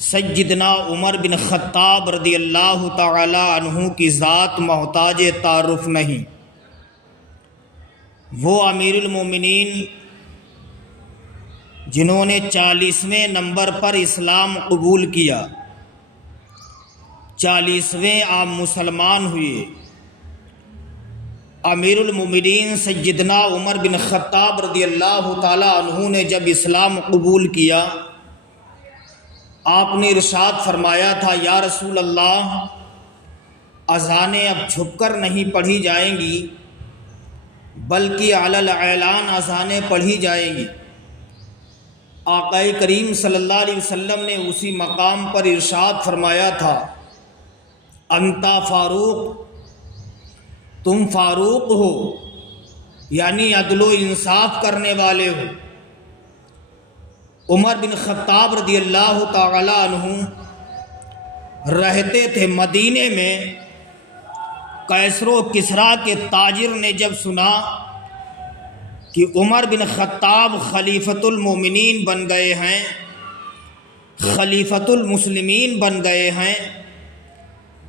سیدنا عمر بن خطاب رضی اللہ تعالی عنہ کی ذات محتاج تعارف نہیں۔ وہ امیر المومنین جنہوں نے 40ویں نمبر پر اسلام قبول کیا، 40ویں آپ مسلمان ہوئے۔ امیر المومنین سیدنا عمر بن خطاب رضی اللہ تعالی عنہ نے جب اسلام قبول کیا، آپ نے ارشاد فرمایا تھا، یا رسول اللہ، اذانیں اب چھپ کر نہیں پڑھی جائیں گی بلکہ علی الاعلان اذانیں پڑھی جائیں گی۔ آقا کریم صلی اللہ علیہ وسلم نے اسی مقام پر ارشاد فرمایا تھا، انتا فاروق، تم فاروق ہو، یعنی عدل و انصاف کرنے والے ہو۔ عمر بن خطاب رضی اللہ تعالی عنہ رہتے تھے مدینے میں۔ کیسر و کسریٰ کے تاجر نے جب سنا کہ عمر بن خطاب خلیفۃ المومنین بن گئے ہیں، خلیفۃ المسلمین بن گئے ہیں،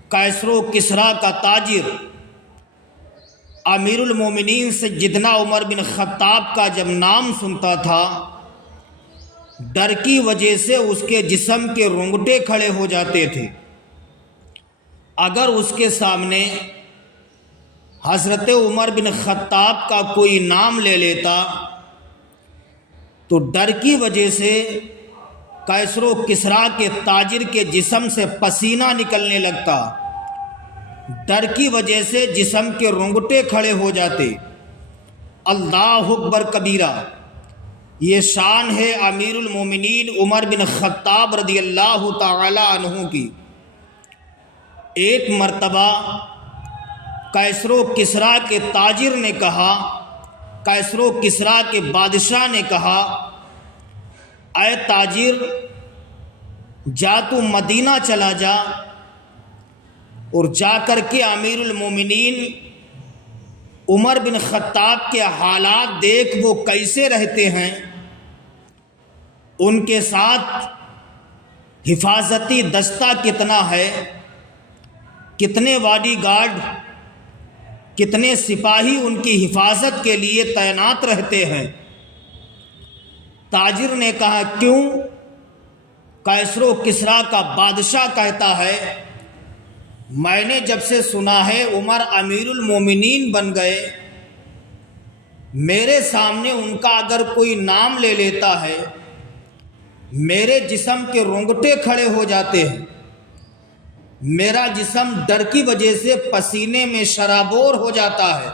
کیسر و کسریٰ کا تاجر امیر المومنین سیدنا عمر بن خطاب کا جب نام سنتا تھا، ڈر کی وجہ سے اس کے جسم کے رونگٹے کھڑے ہو جاتے تھے۔ اگر اس کے سامنے حضرت عمر بن خطاب کا کوئی نام لے لیتا تو ڈر کی وجہ سے کیسر و کسریٰ کے تاجر کے جسم سے پسینہ نکلنے لگتا، ڈر کی وجہ سے جسم کے رونگٹے کھڑے ہو جاتے۔ اللہ اکبر کبیرہ، یہ شان ہے امیر المومنین عمر بن خطاب رضی اللہ تعالی عنہ کی۔ ایک مرتبہ کیسر و کسریٰ کے تاجر نے کہا، کیسر و کسریٰ کے بادشاہ نے کہا، اے تاجر، جا تو مدینہ چلا جا اور جا کر کے امیر المومنین عمر بن خطاب کے حالات دیکھ، وہ کیسے رہتے ہیں، ان کے ساتھ حفاظتی دستہ کتنا ہے، کتنے باڈی گارڈ، کتنے سپاہی ان کی حفاظت کے لیے تعینات رہتے ہیں۔ تاجر نے کہا، کیوں؟ کیسر و کسریٰ کا بادشاہ کہتا ہے، میں نے جب سے سنا ہے عمر امیر المومنین بن گئے، میرے سامنے ان کا اگر کوئی نام لے لیتا ہے، میرے جسم کے رونگٹے کھڑے ہو جاتے ہیں، میرا جسم ڈر کی وجہ سے پسینے میں شرابور ہو جاتا ہے،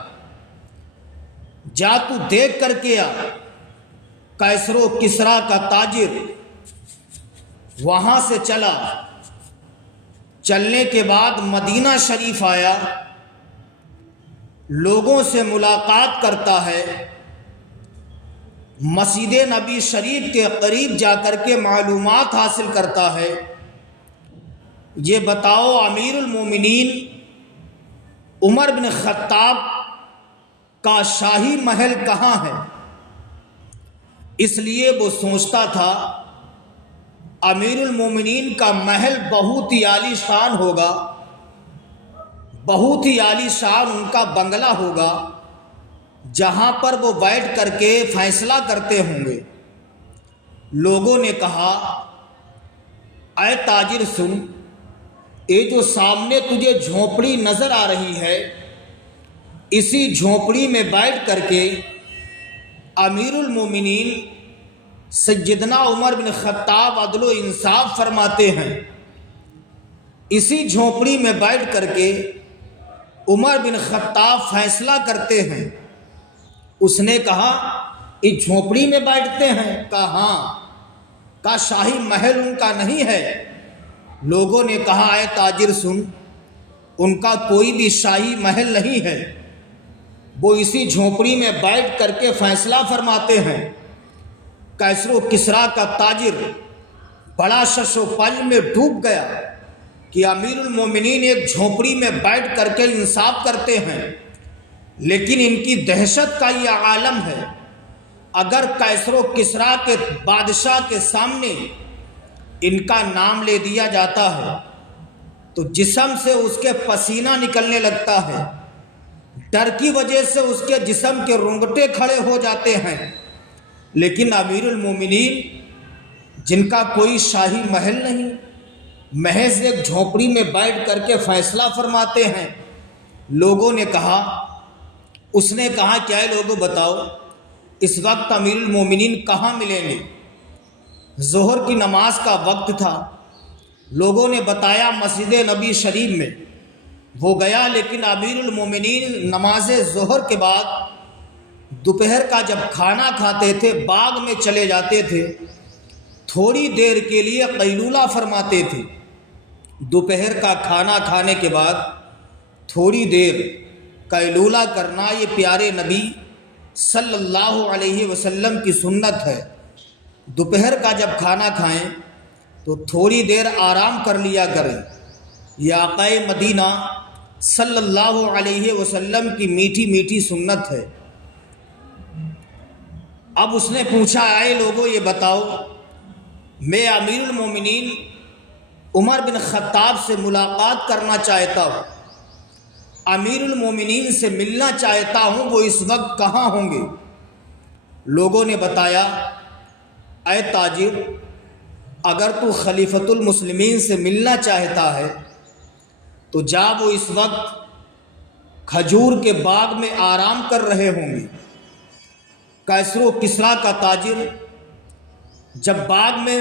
جا تو دیکھ کر کے آ۔ کیسر و کسریٰ کا تاجر وہاں سے چلا، چلنے کے بعد مدینہ شریف آیا، لوگوں سے ملاقات کرتا ہے، مسجد نبی شریف کے قریب جا کر کے معلومات حاصل کرتا ہے۔ یہ بتاؤ امیر المومنین عمر بن خطاب کا شاہی محل کہاں ہے؟ اس لیے وہ سوچتا تھا امیر المومنین کا محل بہت ہی عالی شان ہوگا، بہت ہی عالی شان ان کا بنگلہ ہوگا، جہاں پر وہ بیٹھ کر کے فیصلہ کرتے ہوں گے۔ لوگوں نے کہا، اے تاجر سن، یہ جو سامنے تجھے جھونپڑی نظر آ رہی ہے، اسی جھونپڑی میں بیٹھ کر کے امیر المومنین سیدنا عمر بن خطاب عدل و انصاف فرماتے ہیں۔ اسی جھونپڑی میں بیٹھ کر کے عمر بن خطاب فیصلہ کرتے ہیں۔ اس نے کہا، اس جھونپڑی میں بیٹھتے ہیں؟ کہا ہاں۔ کہا شاہی محل ان کا نہیں ہے؟ لوگوں نے کہا، اے تاجر سن، ان کا کوئی بھی شاہی محل نہیں ہے، وہ اسی جھونپڑی میں بیٹھ کر کے فیصلہ فرماتے ہیں۔ کیسر و کسریٰ کا تاجر بڑا شش و پنج میں ڈوب گیا کہ امیر المومنین ایک جھونپڑی میں بیٹھ کر کے انصاف کرتے ہیں، لیکن ان کی دہشت کا یہ عالم ہے۔ اگر کیسر و کسریٰ کے بادشاہ کے سامنے ان کا نام لے دیا جاتا ہے تو جسم سے اس کے پسینہ نکلنے لگتا ہے، ڈر کی وجہ سے اس کے جسم کے رونگٹے کھڑے ہو جاتے ہیں۔ لیکن امیر المومنین جن کا کوئی شاہی محل نہیں، محض ایک جھونپڑی میں بیٹھ کر کے فیصلہ فرماتے ہیں۔ لوگوں نے کہا، اس نے کہا کیا ہے لوگوں بتاؤ اس وقت امیر المومنین کہاں ملیں گے؟ ظہر کی نماز کا وقت تھا، لوگوں نے بتایا مسجد نبی شریف میں، وہ گیا، لیکن امیر المومنین نماز ظہر کے بعد دوپہر کا جب کھانا کھاتے تھے باغ میں چلے جاتے تھے، تھوڑی دیر کے لیے قیلولہ فرماتے تھے۔ دوپہر کا کھانا کھانے کے بعد تھوڑی دیر قیلولہ کرنا یہ پیارے نبی صلی اللہ علیہ وسلم کی سنت ہے۔ دوپہر کا جب کھانا کھائیں تو تھوڑی دیر آرام کر لیا کریں، یہ آقا مدینہ صلی اللہ علیہ وسلم کی میٹھی میٹھی سنت ہے۔ اب اس نے پوچھا، آئے لوگوں یہ بتاؤ میں امیر المومنین عمر بن خطاب سے ملاقات کرنا چاہتا ہوں، امیر المومنین سے ملنا چاہتا ہوں، وہ اس وقت کہاں ہوں گے؟ لوگوں نے بتایا، اے تاجر اگر تو خلیفۃ المسلمین سے ملنا چاہتا ہے تو جا، وہ اس وقت کھجور کے باغ میں آرام کر رہے ہوں گے۔ کیسر و کسریٰ کا تاجر جب باغ میں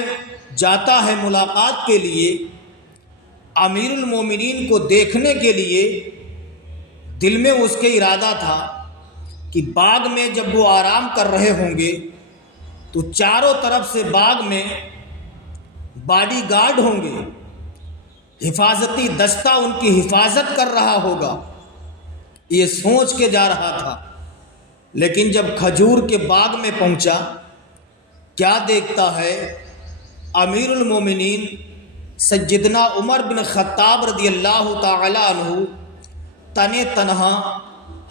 جاتا ہے ملاقات کے لیے، امیر المومنین کو دیکھنے کے لیے، دل میں اس کے ارادہ تھا کہ باغ میں جب وہ آرام کر رہے ہوں گے تو چاروں طرف سے باغ میں باڈی گارڈ ہوں گے، حفاظتی دستہ ان کی حفاظت کر رہا ہوگا، یہ سوچ کے جا رہا تھا۔ لیکن جب کھجور کے باغ میں پہنچا، کیا دیکھتا ہے؟ امیر المومنین سیدنا عمر بن خطاب رضی اللہ تعالی عنہ تنے تنہا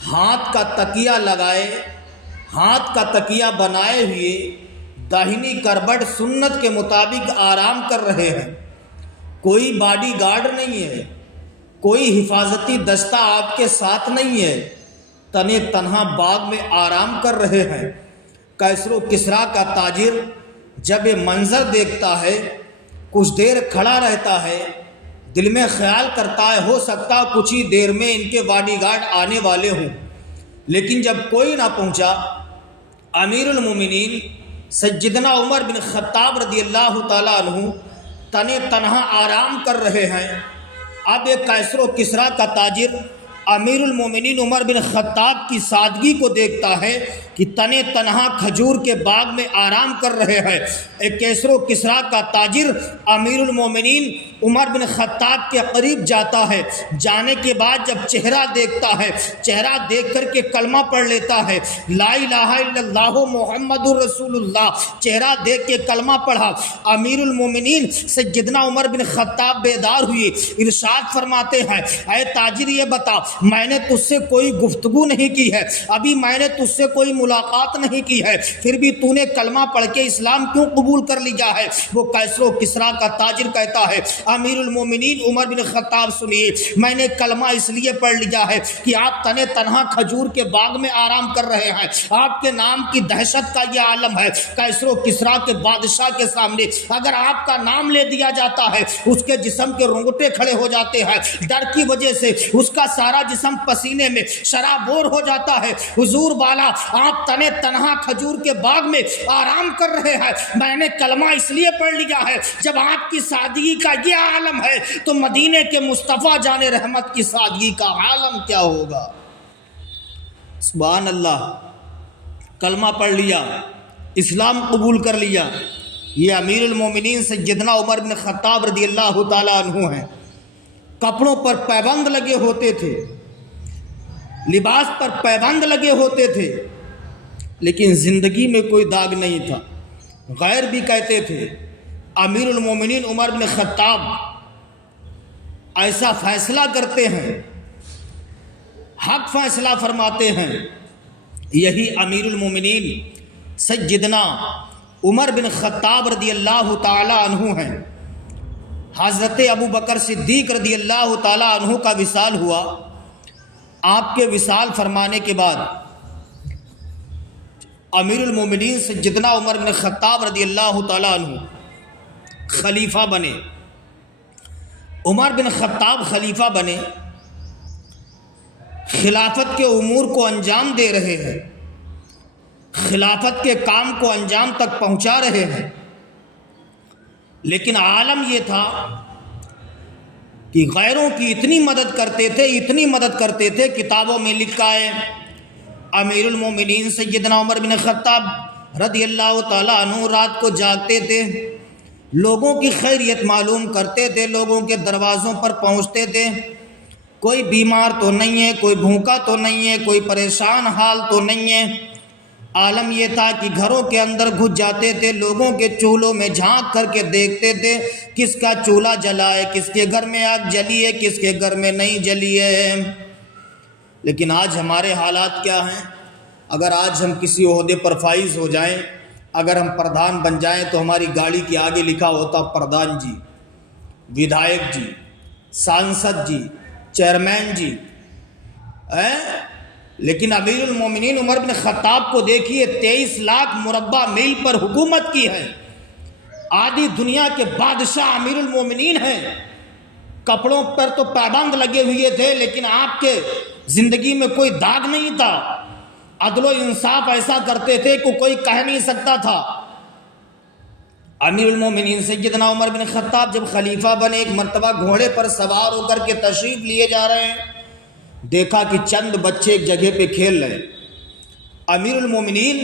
ہاتھ کا تکیہ لگائے، ہاتھ کا تکیہ بنائے ہوئے داہنی کربٹ سنت کے مطابق آرام کر رہے ہیں۔ کوئی باڈی گارڈ نہیں ہے، کوئی حفاظتی دستہ آپ کے ساتھ نہیں ہے، تنے تنہا باغ میں آرام کر رہے ہیں۔ کیسر و کسریٰ کا تاجر جب یہ منظر دیکھتا ہے کچھ دیر کھڑا رہتا ہے، دل میں خیال کرتا ہے ہو سکتا کچھ ہی دیر میں ان کے باڈی گارڈ آنے والے ہوں۔ لیکن جب کوئی نہ پہنچا، امیر المومنین سیدنا عمر بن خطاب رضی اللہ تعالیٰ عنہ تنے تنہا آرام کر رہے ہیں۔ اب ایک کیسر و کسریٰ کا تاجر امیر المومنین عمر بن خطاب کی سادگی کو دیکھتا ہے کہ تنے تنہا کھجور کے باغ میں آرام کر رہے ہیں۔ ایک کیسر و کسریٰ کا تاجر امیر المومنین عمر بن خطاب کے قریب جاتا ہے، جانے کے بعد جب چہرہ دیکھتا ہے، چہرہ دیکھ کر کے کلمہ پڑھ لیتا ہے، لا الہ الا اللہ محمد الرسول اللہ، چہرہ دیکھ کے کلمہ پڑھا۔ امیر المومنین سیدنا عمر بن خطاب بیدار ہوئے، ارشاد فرماتے ہیں، اے تاجر یہ بتا، میں نے تجھ سے کوئی گفتگو نہیں کی ہے، ابھی میں نے تجھ سے کوئی ملاقات نہیں کی ہے، پھر بھی تو نے کلمہ پڑھ کے اسلام کیوں قبول کر لیا ہے؟ وہ کیسر و کسریٰ کا تاجر کہتا ہے، امیر المومنین عمر بن خطاب سنیے، میں نے کلمہ اس لیے پڑھ لیا ہے کہ آپ تنے تنہا کھجور کے باغ میں آرام کر رہے ہیں، آپ کے نام کی دہشت کا یہ عالم ہے۔ کیسر و کسریٰ کے بادشاہ کے سامنے اگر آپ کا نام لے دیا جاتا ہے، اس کے جسم کے رونگٹے کھڑے ہو جاتے ہیں، ڈر کی وجہ سے اس کا سارا جسم پسینے میں شرابور ہو جاتا ہے۔ حضور بالا آپ تنے تنہا کھجور کے باغ میں آرام کر رہے ہیں، میں نے کلمہ اس لیے پڑھ لیا ہے، جب آپ کی سادگی کا یہ عالم ہے تو مدینے کے مصطفیٰ جان رحمت کی سادگی کا عالم کیا ہوگا؟ سبحان اللہ، کلمہ پڑھ لیا، اسلام قبول کر لیا۔ یہ امیر المومنین سیدنا عمر بن خطاب رضی اللہ تعالیٰ عنہ ہیں۔ کپڑوں پر پابند لگے ہوتے تھے، لباس پر پابند لگے ہوتے تھے، لیکن زندگی میں کوئی داغ نہیں تھا۔ غیر بھی کہتے تھے امیر المومنین عمر بن خطاب ایسا فیصلہ کرتے ہیں، حق فیصلہ فرماتے ہیں، یہی امیر المومنین سیدنا عمر بن خطاب رضی اللہ تعالی عنہ ہیں۔ حضرت ابو بکر صدیق رضی اللہ تعالیٰ عنہ کا وصال ہوا۔ آپ کے وصال فرمانے کے بعد امیر المومنین سیدنا عمر بن خطاب رضی اللہ تعالیٰ عنہ خلیفہ بنے۔ عمر بن خطاب خلیفہ بنے، خلافت کے امور کو انجام دے رہے ہیں، خلافت کے کام کو انجام تک پہنچا رہے ہیں، لیکن عالم یہ تھا کہ غیروں کی اتنی مدد کرتے تھے، کتابوں میں لکھا ہے امیر المومنین سیدنا عمر بن خطاب رضی اللہ تعالیٰ عنہ رات کو جاگتے تھے، لوگوں کی خیریت معلوم کرتے تھے، لوگوں کے دروازوں پر پہنچتے تھے، کوئی بیمار تو نہیں ہے، کوئی بھوکا تو نہیں ہے، کوئی پریشان حال تو نہیں ہے۔ عالم یہ تھا کہ گھروں کے اندر گھس جاتے تھے، لوگوں کے چولہوں میں جھانک کر کے دیکھتے تھے کس کا چولہا جلا ہے، کس کے گھر میں آگ جلی ہے، کس کے گھر میں نہیں جلی ہے۔ لیکن آج ہمارے حالات کیا ہیں؟ اگر آج ہم کسی عہدے پر فائز ہو جائیں، اگر ہم پردھان بن جائیں تو ہماری گاڑی کے آگے لکھا ہوتا پردھان جی، ودھائک جی، سانسد جی، چیئرمین جی۔ لیکن امیر المومنین عمر بن خطاب کو دیکھیے، 23 لاکھ مربع میل پر حکومت کی ہے، آدھی دنیا کے بادشاہ امیر المومنین ہیں۔ کپڑوں پر تو پابند لگے ہوئے تھے، لیکن آپ کے زندگی میں کوئی داغ نہیں تھا، عدل و انصاف ایسا کرتے تھے کہ کوئی کہہ نہیں سکتا تھا۔ امیر المومنین سیدنا عمر بن خطاب جب خلیفہ بنے، ایک مرتبہ گھوڑے پر سوار ہو کر کے تشریف لیے جا رہے ہیں، دیکھا کہ چند بچے ایک جگہ پہ کھیل رہے۔ امیر المومنین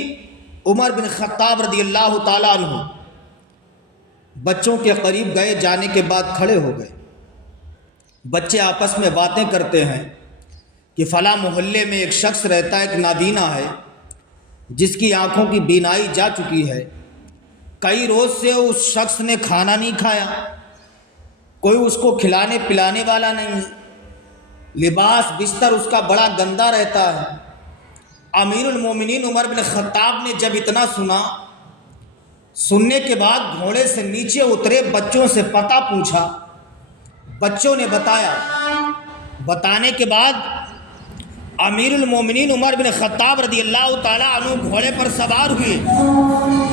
عمر بن خطاب رضی اللہ تعالیٰ عنہ بچوں کے قریب گئے، جانے کے بعد کھڑے ہو گئے۔ بچے آپس میں باتیں کرتے ہیں کہ فلاں محلے میں ایک شخص رہتا ہے، ایک نابینا ہے جس کی آنکھوں کی بینائی جا چکی ہے، کئی روز سے اس شخص نے کھانا نہیں کھایا، کوئی اس کو کھلانے پلانے والا نہیں ہے، لباس بستر اس کا بڑا گندا رہتا ہے۔ امیر المومنین عمر بن خطاب نے جب اتنا سنا، سننے کے بعد گھوڑے سے نیچے اترے، بچوں سے پتہ پوچھا، بچوں نے بتایا، بتانے کے بعد امیر المومنین عمر بن خطاب رضی اللہ تعالیٰ عنہ گھوڑے پر سوار ہوئے۔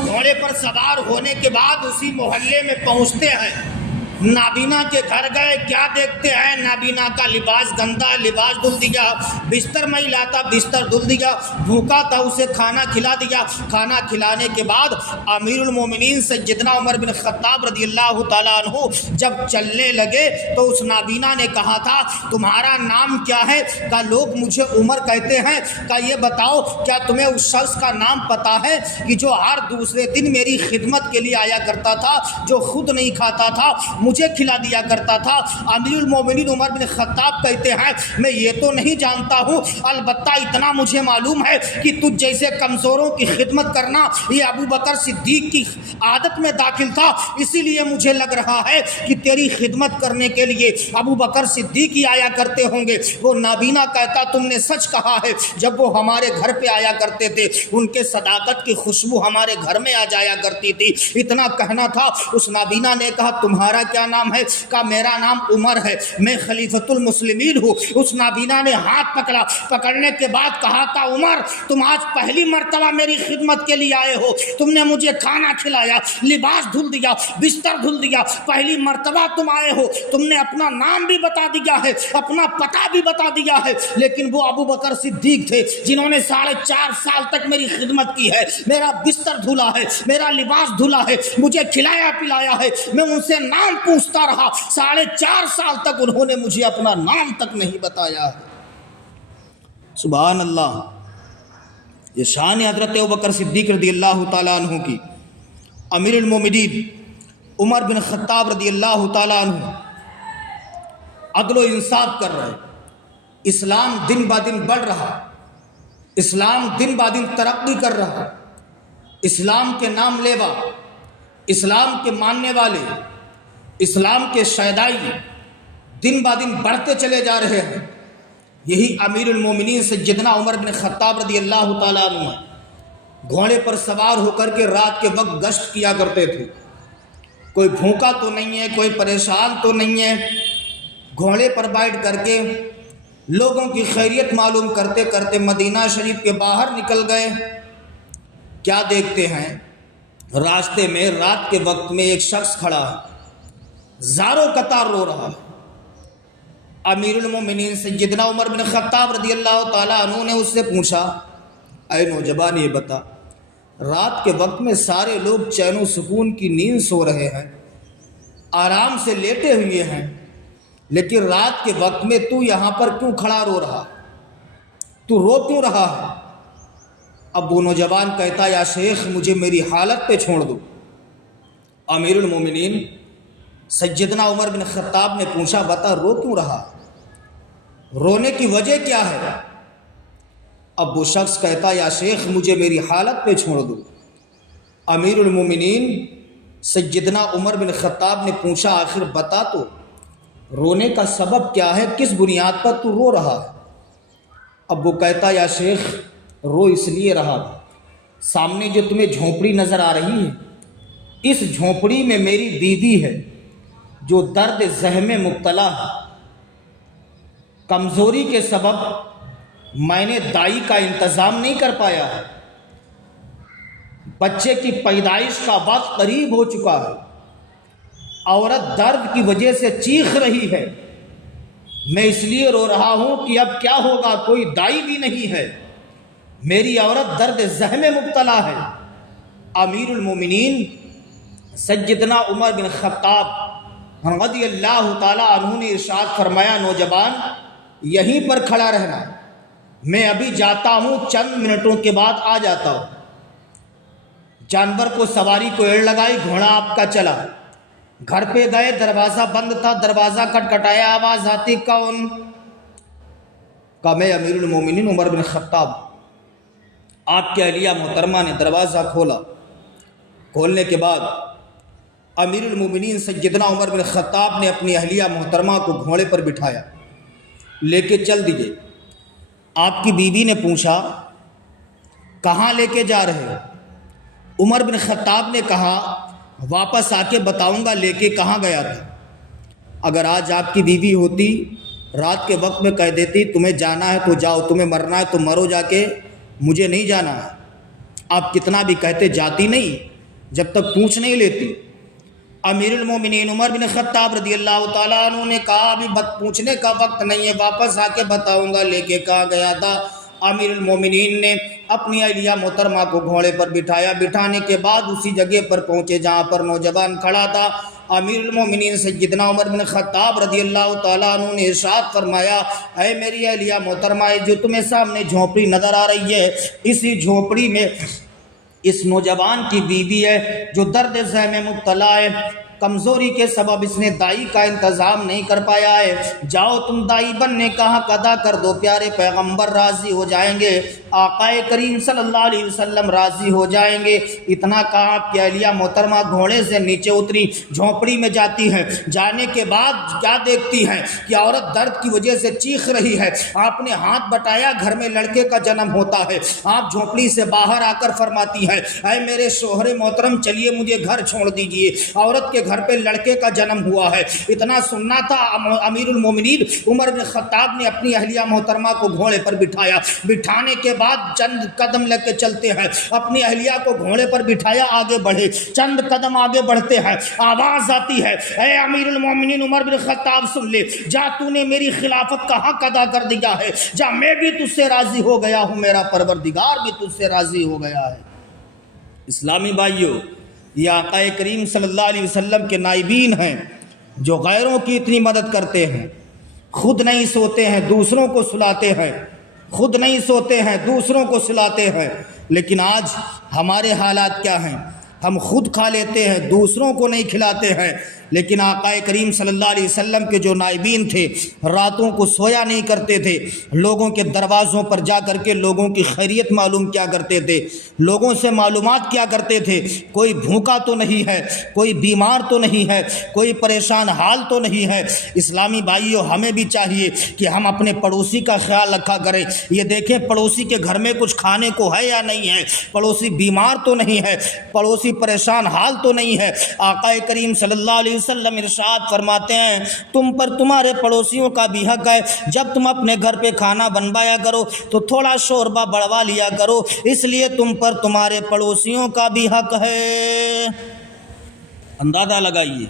گھوڑے پر سوار ہونے کے بعد اسی محلے میں پہنچتے ہیں، نابینا کے گھر گئے، کیا دیکھتے ہیں؟ نابینا کا لباس گندا، لباس دھل دیا، بستر میلا تھا، بستر دھل دیا، بھوکا تھا، اسے کھانا کھلا دیا۔ کھانا کھلانے کے بعد امیر المومنین سیدنا عمر بن خطاب رضی اللہ تعالیٰ عنہ جب چلنے لگے تو اس نابینا نے کہا تھا تمہارا نام کیا ہے؟ کہا لوگ مجھے عمر کہتے ہیں۔ کہا یہ بتاؤ کیا تمہیں اس شخص کا نام پتا ہے کہ جو ہر دوسرے دن میری خدمت کے لیے آیا کرتا تھا، جو خود نہیں کھاتا تھا مجھے کھلا دیا کرتا تھا؟ امیر المومنین عمر بن خطاب کہتے ہیں میں یہ تو نہیں جانتا ہوں، البتہ اتنا مجھے معلوم ہے کہ تجھ جیسے کمزوروں کی خدمت کرنا یہ ابو بکر صدیق کی عادت میں داخل تھا، اسی لیے مجھے لگ رہا ہے کہ تیری خدمت کرنے کے لیے ابو بکر صدیق ہی آیا کرتے ہوں گے۔ وہ نابینا کہتا تم نے سچ کہا ہے، جب وہ ہمارے گھر پہ آیا کرتے تھے ان کے صداقت کی خوشبو ہمارے گھر میں آ جایا کرتی تھی۔ اتنا کہنا تھا۔ اس نابینا نے کہا تمہارا کیا نام ہے؟ کہا میرا نام عمر ہے، میں خلیفۃ المسلمین ہوں۔ اس نابینا نے ہاتھ پکڑا، پکڑنے کے بعد کہا تھا عمر تم آج پہلی مرتبہ میری خدمت کے لیے آئے ہو، تم نے مجھے کھانا کھلایا، لباس دھل دیا، بستر دھل دیا، پہلی مرتبہ تم آئے ہو، تم نے اپنا نام بھی بتا دیا ہے، اپنا پتہ بھی بتا دیا ہے۔ لیکن وہ ابو بکر صدیق تھے جنہوں نے 4.5 سال تک میری خدمت کی ہے، میرا بستر دھلا ہے، میرا لباس دھلا ہے، مجھے کھلایا پلایا ہے، میں ان سے نام پوچھتا رہا، 4.5 سال تک انہوں نے مجھے اپنا نام تک نہیں بتایا ہے۔ سبحان اللہ، یہ شان حضرت ابوبکر صدیق رضی اللہ تعالیٰ عنہ کی۔ امیر المومنین عمر بن خطاب رضی اللہ تعالیٰ عنہ عدل و انصاف کر رہے، اسلام دن با دن بڑھ رہا، اسلام دن با دن ترقی کر رہا، اسلام کے نام لیوا، اسلام کے ماننے والے، اسلام کے شیدائی دن با دن بڑھتے چلے جا رہے ہیں۔ یہی امیر المومنین سیدنا عمر بن خطاب رضی اللہ تعالیٰ عنہ گھوڑے پر سوار ہو کر کے رات کے وقت گشت کیا کرتے تھے۔ کوئی بھوکا تو نہیں ہے، کوئی پریشان تو نہیں ہے۔ گھوڑے پر بیٹھ کر کے لوگوں کی خیریت معلوم کرتے کرتے مدینہ شریف کے باہر نکل گئے۔ کیا دیکھتے ہیں، راستے میں رات کے وقت میں ایک شخص کھڑا ہے، زاروں قطار رو رہا ہے۔ امیر المومنین سیدنا عمر بن خطاب رضی اللہ تعالیٰ عنہ نے اس سے پوچھا، اے نوجوان یہ بتا، رات کے وقت میں سارے لوگ چین و سکون کی نیند سو رہے ہیں، آرام سے لیٹے ہوئے ہیں، لیکن رات کے وقت میں تو یہاں پر کیوں کھڑا رو رہا، تو رو کیوں رہا ہے؟ اب وہ نوجوان کہتا، یا شیخ مجھے میری حالت پہ چھوڑ دو۔ امیر المومنین سیدنا عمر بن خطاب نے پوچھا، بتا رو کیوں رہا، رونے کی وجہ کیا ہے؟ اب وہ شخص کہتا، یا شیخ مجھے میری حالت پہ چھوڑ دو۔ امیر المومنین سیدنا عمر بن خطاب نے پوچھا، آخر بتا تو رونے کا سبب کیا ہے، کس بنیاد پر تو رو رہا ہے؟ اب وہ کہتا، یا شیخ رو اس لیے رہا، سامنے جو تمہیں جھونپڑی نظر آ رہی ہے، اس جھونپڑی میں میری بیوی ہے جو درد ذہن میں مبتلا ہے۔ کمزوری کے سبب میں نے دائی کا انتظام نہیں کر پایا ہے، بچے کی پیدائش کا وقت قریب ہو چکا ہے، عورت درد کی وجہ سے چیخ رہی ہے، میں اس لیے رو رہا ہوں کہ اب کیا ہوگا، کوئی دائی بھی نہیں ہے، میری عورت درد ذہن میں مبتلا ہے۔ امیر المومنین سیدنا عمر بن خطاب رضی اللہ تعالی عنہ نے ارشاد فرمایا، نوجوان یہیں پر کھڑا رہنا، میں ابھی جاتا ہوں، چند منٹوں کے بعد آ جاتا ہوں۔ جانور کو سواری کو ایڑ لگائی، گھوڑا آپ کا چلا، گھر پہ گئے، دروازہ بند تھا، دروازہ کھٹکھٹایا، آواز آتی، کون؟ کہا میں امیر المومنین عمر بن خطاب۔ آپ کی اہلیہ محترمہ نے دروازہ کھولا، کھولنے کے بعد امیر المومنین سیدنا عمر بن خطاب نے اپنی اہلیہ محترمہ کو گھوڑے پر بٹھایا، لے کے چل دیجئے۔ آپ کی بیوی نے پوچھا، کہاں لے کے جا رہے ہو؟ عمر بن خطاب نے کہا، واپس آ کے بتاؤں گا لے کے کہاں گیا تھا۔ اگر آج آپ کی بیوی ہوتی، رات کے وقت میں کہہ دیتی تمہیں جانا ہے تو جاؤ، تمہیں مرنا ہے تو مرو جا کے، مجھے نہیں جانا ہے، آپ کتنا بھی کہتے جاتی نہیں جب تک پوچھ نہیں لیتی۔ امیر المومنین عمر بن خطاب رضی اللہ تعالیٰ عنہ نے کہا، ابھی پوچھنے کا وقت نہیں ہے، واپس آ کے بتاؤں گا لے کے کہاں گیا تھا۔ امیر المومنین نے اپنی اہلیہ محترمہ کو گھوڑے پر بٹھایا، بٹھانے کے بعد اسی جگہ پر پہنچے جہاں پر نوجوان کھڑا تھا۔ امیر المومنین سیدنا عمر بن خطاب رضی اللہ تعالیٰ عنہ نے ارشاد فرمایا، اے میری اہلیہ محترمہ، جو تمہیں سامنے جھونپڑی نظر آ رہی ہے، اسی جھونپڑی میں اس نوجوان کی بیوی ہے جو درد ذہن میں مبتلا ہے، کمزوری کے سبب اس نے دائی کا انتظام نہیں کر پایا ہے، جاؤ تم دائی بننے کا حق ادا کر دو، پیارے پیغمبر راضی ہو جائیں گے، آقا کریم صلی اللہ علیہ وسلم راضی ہو جائیں گے۔ اتنا کہا کہ اہلیہ محترمہ گھوڑے سے نیچے اتری، جھونپڑی میں جاتی ہے، جانے کے بعد کیا دیکھتی ہیں کہ عورت درد کی وجہ سے چیخ رہی ہے۔ آپ نے ہاتھ بٹایا، گھر میں لڑکے کا جنم ہوتا ہے، آپ جھونپڑی سے باہر آ کر فرماتی ہیں، اے میرے شوہر محترم چلیے مجھے گھر چھوڑ دیجئے، عورت کے گھر پہ لڑکے کا جنم ہوا ہے۔ اتنا سننا تھا، امیر المومنین عمر بن خطاب نے اپنی اہلیہ محترمہ کو گھوڑے پر بٹھایا، بٹھانے کے بعد چند قدم لے کے چلتے ہیں، اپنی اہلیہ کو گھوڑے پر بٹھایا، آگے بڑھے، چند قدم آگے بڑھتے ہیں، آواز آتی ہے، اے امیر المومنین عمر بن خطاب سن لے، جا تو نے میری خلافت کا حق ادا کر دیا ہے، جا میں بھی تجھ سے راضی ہو گیا ہوں، میرا پروردگار بھی تجھ سے راضی ہو گیا ہے۔ اسلامی بھائیوں، یہ آقا کریم صلی اللہ علیہ وسلم کے نائبین ہیں جو غیروں کی اتنی مدد کرتے ہیں، خود نہیں سوتے ہیں دوسروں کو سلاتے ہیں، خود نہیں سوتے ہیں دوسروں کو سلاتے ہیں۔ لیکن آج ہمارے حالات کیا ہیں؟ ہم خود کھا لیتے ہیں، دوسروں کو نہیں کھلاتے ہیں۔ لیکن آقا کریم صلی اللہ علیہ وسلم کے جو نائبین تھے، راتوں کو سویا نہیں کرتے تھے، لوگوں کے دروازوں پر جا کر کے لوگوں کی خیریت معلوم کیا کرتے تھے، لوگوں سے معلومات کیا کرتے تھے، کوئی بھوکا تو نہیں ہے، کوئی بیمار تو نہیں ہے، کوئی پریشان حال تو نہیں ہے۔ اسلامی بھائیوں، ہمیں بھی چاہیے کہ ہم اپنے پڑوسی کا خیال رکھا کریں، یہ دیکھیں پڑوسی کے گھر میں کچھ کھانے کو ہے یا نہیں ہے، پڑوسی بیمار تو نہیں ہے، پڑوسی ہی پریشان حال تو نہیں ہے؟ آقا کریم صلی اللہ علیہ وسلم ارشاد فرماتے ہیں تم پر تمہارے پڑوسیوں کا بھی حق ہے، جب تم اپنے گھر پہ کھانا بنوایا کرو تو تھوڑا شوربہ بڑھوا لیا کرو، اس لیے تم پر تمہارے پڑوسیوں کا بھی حق ہے۔ اندازہ لگائیے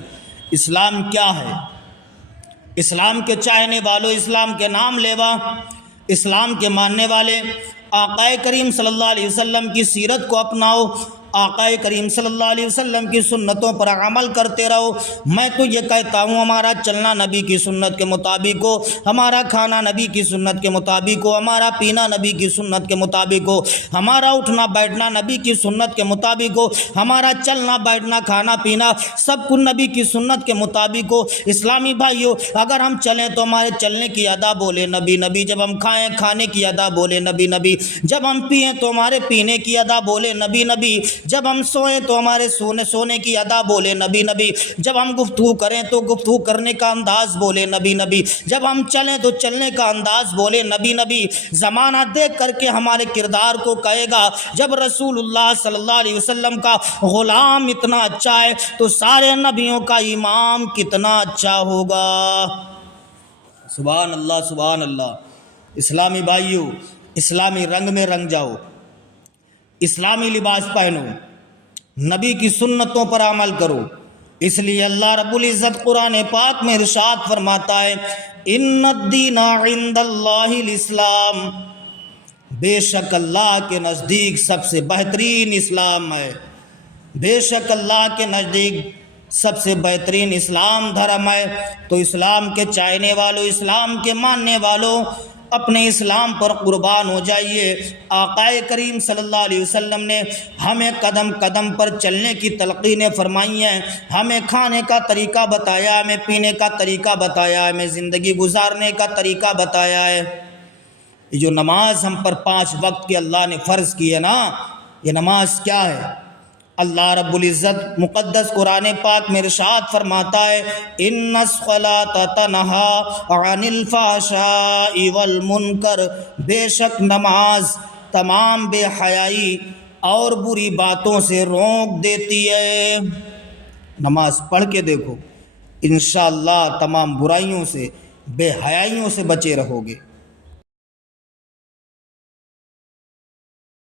اسلام کیا ہے؟ اسلام کے چاہنے والوں، اسلام کے نام لیوا، اسلام کے ماننے والے، آقا کریم صلی اللہ علیہ وسلم کی سیرت کو اپناؤ، آقا کریم صلی اللہ علیہ وسلم کی سنتوں پر عمل کرتے رہو۔ میں تو یہ کہتا ہوں ہمارا چلنا نبی کی سنت کے مطابق ہو، ہمارا کھانا نبی کی سنت کے مطابق ہو، ہمارا پینا نبی کی سنت کے مطابق ہو، ہمارا اٹھنا بیٹھنا نبی کی سنت کے مطابق ہو، ہمارا چلنا بیٹھنا کھانا پینا سب کچھ نبی کی سنت کے مطابق ہو۔ اسلامی بھائیو، اگر ہم چلیں تو ہمارے چلنے کی ادا بولے نبی نبی، جب ہم کھائیں کھانے کی ادا بولے نبی نبی، جب ہم پئیں تو ہمارے پینے کی ادا بولے نبی نبی، جب ہم سوئیں تو ہمارے سونے کی ادا بولے نبی نبی، جب ہم گفتگو کریں تو گفتگو کرنے کا انداز بولے نبی نبی، جب ہم چلیں تو چلنے کا انداز بولے نبی نبی۔ زمانہ دیکھ کر کے ہمارے کردار کو کہے گا جب رسول اللہ صلی اللہ علیہ وسلم کا غلام اتنا اچھا ہے تو سارے نبیوں کا امام کتنا اچھا ہوگا۔ سبحان اللہ سبحان اللہ۔ اسلامی بھائیو، اسلامی رنگ میں رنگ جاؤ، اسلامی لباس پہنو، نبی کی سنتوں پر عمل کرو۔ اس لیے اللہ رب العزت قرآن پاک میں ارشاد فرماتا ہے ان الدین عند اللہ الاسلام، بے شک اللہ کے نزدیک سب سے بہترین اسلام ہے، بے شک اللہ کے نزدیک سب سے بہترین اسلام دھرم ہے۔ تو اسلام کے چاہنے والوں، اسلام کے ماننے والوں، اپنے اسلام پر قربان ہو جائیے۔ آقا کریم صلی اللہ علیہ وسلم نے ہمیں قدم قدم پر چلنے کی تلقینیں فرمائی ہیں، ہمیں کھانے کا طریقہ بتایا، ہمیں پینے کا طریقہ بتایا، ہمیں زندگی گزارنے کا طریقہ بتایا ہے۔ یہ جو نماز ہم پر 5 وقت کی اللہ نے فرض کی ہے نا، یہ نماز کیا ہے؟ اللہ رب العزت مقدس قرآن پاک میں ارشاد فرماتا ہے ان الصلاۃ تنہی عن الفحشاء والمنکر، بے شک نماز تمام بے حیائی اور بری باتوں سے روک دیتی ہے۔ نماز پڑھ کے دیکھو، انشاءاللہ تمام برائیوں سے، بے حیائیوں سے بچے رہو گے۔